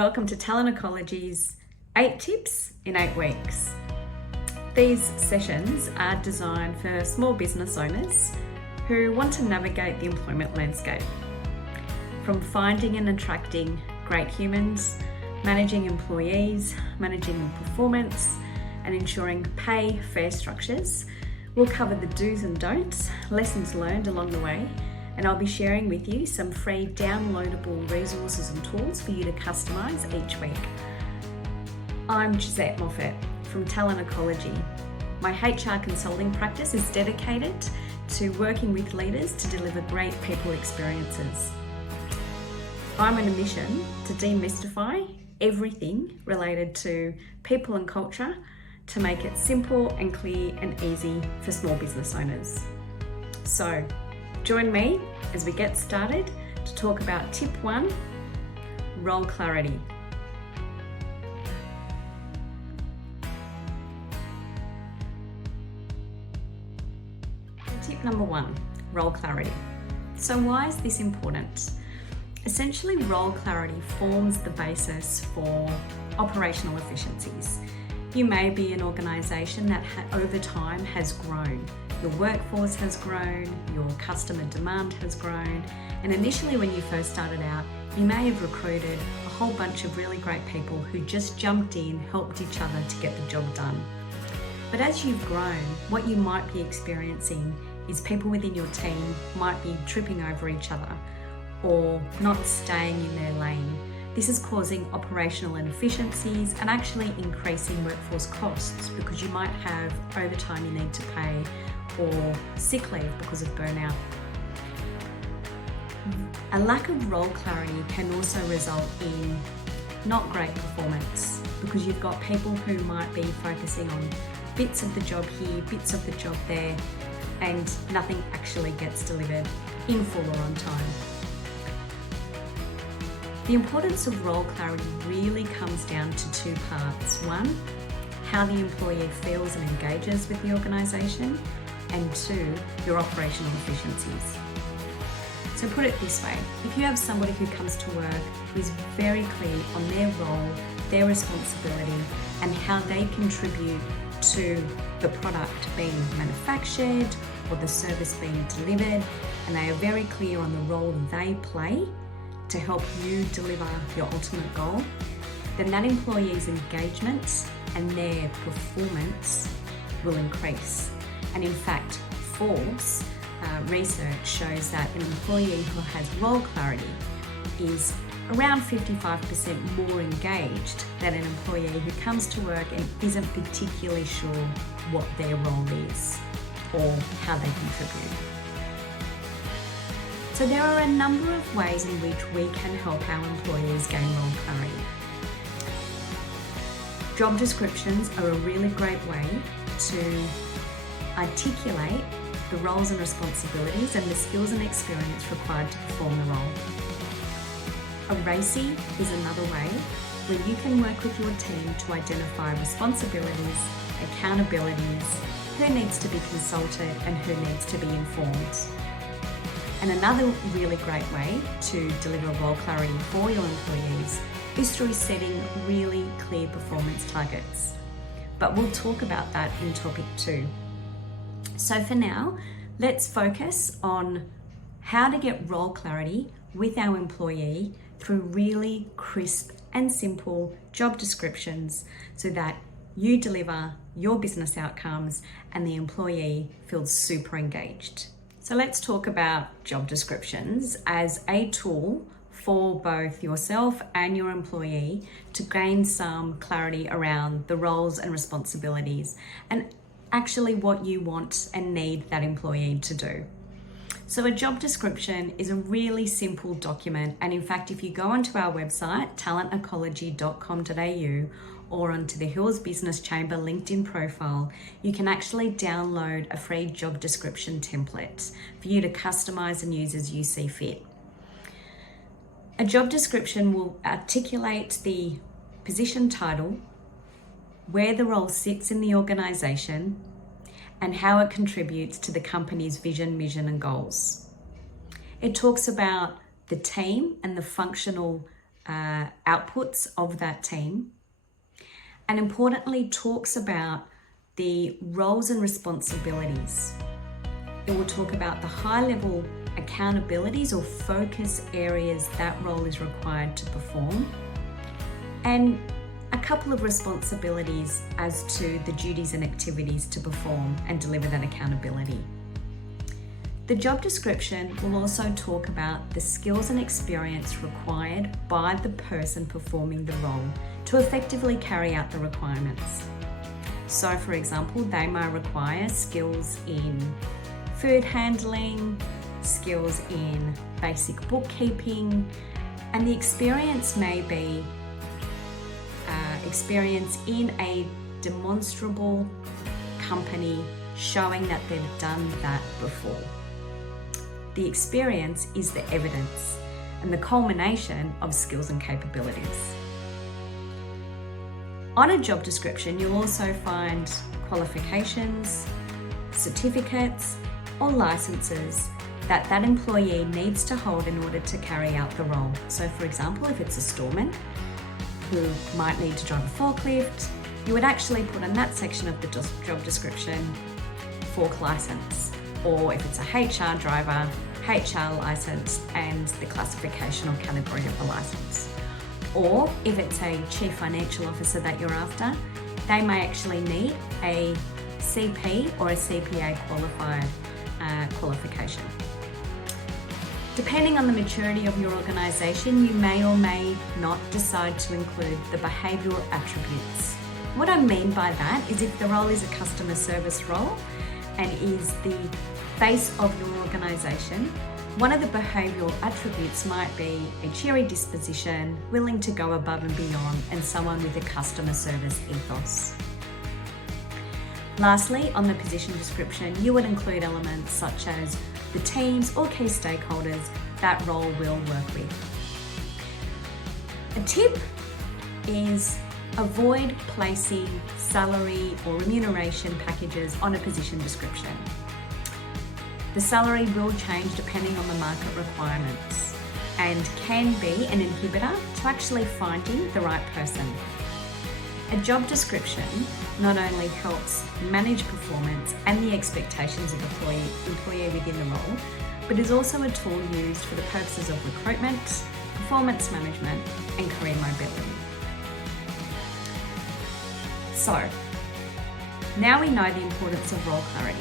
Welcome to Talent Ecology's 8 tips in 8 weeks. These sessions are designed for small business owners who want to navigate the employment landscape. From finding and attracting great humans, managing employees, managing performance, and ensuring pay fair structures, we'll cover the do's and don'ts, lessons learned along the way, and I'll be sharing with you some free downloadable resources and tools for you to customise each week. I'm Gisette Moffat from Talent Ecology. My HR consulting practice is dedicated to working with leaders to deliver great people experiences. I'm on a mission to demystify everything related to people and culture to make it simple and clear and easy for small business owners. So, join me as we get started to talk about tip 1, role clarity. Tip number 1, role clarity. So why is this important? Essentially, role clarity forms the basis for operational efficiencies. You may be an organisation that over time has grown. Your workforce has grown, your customer demand has grown, and initially when you first started out, you may have recruited a whole bunch of really great people who just jumped in, helped each other to get the job done. But as you've grown, what you might be experiencing is people within your team might be tripping over each other or not staying in their lane. This is causing operational inefficiencies and actually increasing workforce costs because you might have overtime you need to pay or sick leave because of burnout. A lack of role clarity can also result in not great performance because you've got people who might be focusing on bits of the job here, bits of the job there, and nothing actually gets delivered in full or on time. The importance of role clarity really comes down to 2 parts. 1, how the employee feels and engages with the organisation, and 2, your operational efficiencies. So put it this way, if you have somebody who comes to work who is very clear on their role, their responsibility, and how they contribute to the product being manufactured or the service being delivered, and they are very clear on the role they play to help you deliver your ultimate goal, then that employee's engagement and their performance will increase. And in fact, Forbes research shows that an employee who has role clarity is around 55% more engaged than an employee who comes to work and isn't particularly sure what their role is or how they contribute. So there are a number of ways in which we can help our employees gain role clarity. Job descriptions are a really great way to articulate the roles and responsibilities and the skills and experience required to perform the role. A RACI is another way where you can work with your team to identify responsibilities, accountabilities, who needs to be consulted and who needs to be informed. And another really great way to deliver role clarity for your employees is through setting really clear performance targets. But we'll talk about that in topic 2. So for now, let's focus on how to get role clarity with our employee through really crisp and simple job descriptions so that you deliver your business outcomes and the employee feels super engaged. So let's talk about job descriptions as a tool for both yourself and your employee to gain some clarity around the roles and responsibilities and actually what you want and need that employee to do. So a job description is a really simple document, and in fact if you go onto our website talentecology.com.au or onto the Hills Business Chamber LinkedIn profile, you can actually download a free job description template for you to customize and use as you see fit. A job description will articulate the position title, where the role sits in the organisation, and how it contributes to the company's vision, mission, and goals. It talks about the team and the functional outputs of that team, and importantly talks about the roles and responsibilities. It will talk about the high-level accountabilities or focus areas that role is required to perform, and a couple of responsibilities as to the duties and activities to perform and deliver that accountability. The job description will also talk about the skills and experience required by the person performing the role to effectively carry out the requirements. So, for example, they might require skills in food handling, skills in basic bookkeeping, and the experience may be experience in a demonstrable company showing that they've done that before. The experience is the evidence and the culmination of skills and capabilities. On a job description, you'll also find qualifications, certificates, or licenses that employee needs to hold in order to carry out the role. So, for example, if it's a storeman who might need to drive a forklift, you would actually put in that section of the job description fork license. Or if it's a HR driver, HR license and the classification or category of the license. Or if it's a chief financial officer that you're after, they may actually need a CP or a CPA qualified qualification. Depending on the maturity of your organisation, you may or may not decide to include the behavioural attributes. What I mean by that is if the role is a customer service role and is the face of your organisation, one of the behavioural attributes might be a cheery disposition, willing to go above and beyond, and someone with a customer service ethos. Lastly, on the position description, you would include elements such as the teams or key stakeholders that role will work with. A tip is avoid placing salary or remuneration packages on a position description. The salary will change depending on the market requirements and can be an inhibitor to actually finding the right person. A job description not only helps manage performance and the expectations of the employee within the role, but is also a tool used for the purposes of recruitment, performance management, and career mobility. So, now we know the importance of role clarity.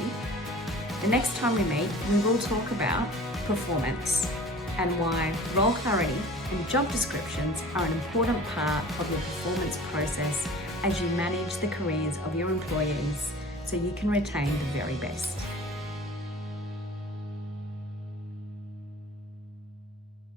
The next time we meet, we will talk about performance and why role clarity and job descriptions are an important part of your performance process as you manage the careers of your employees so you can retain the very best.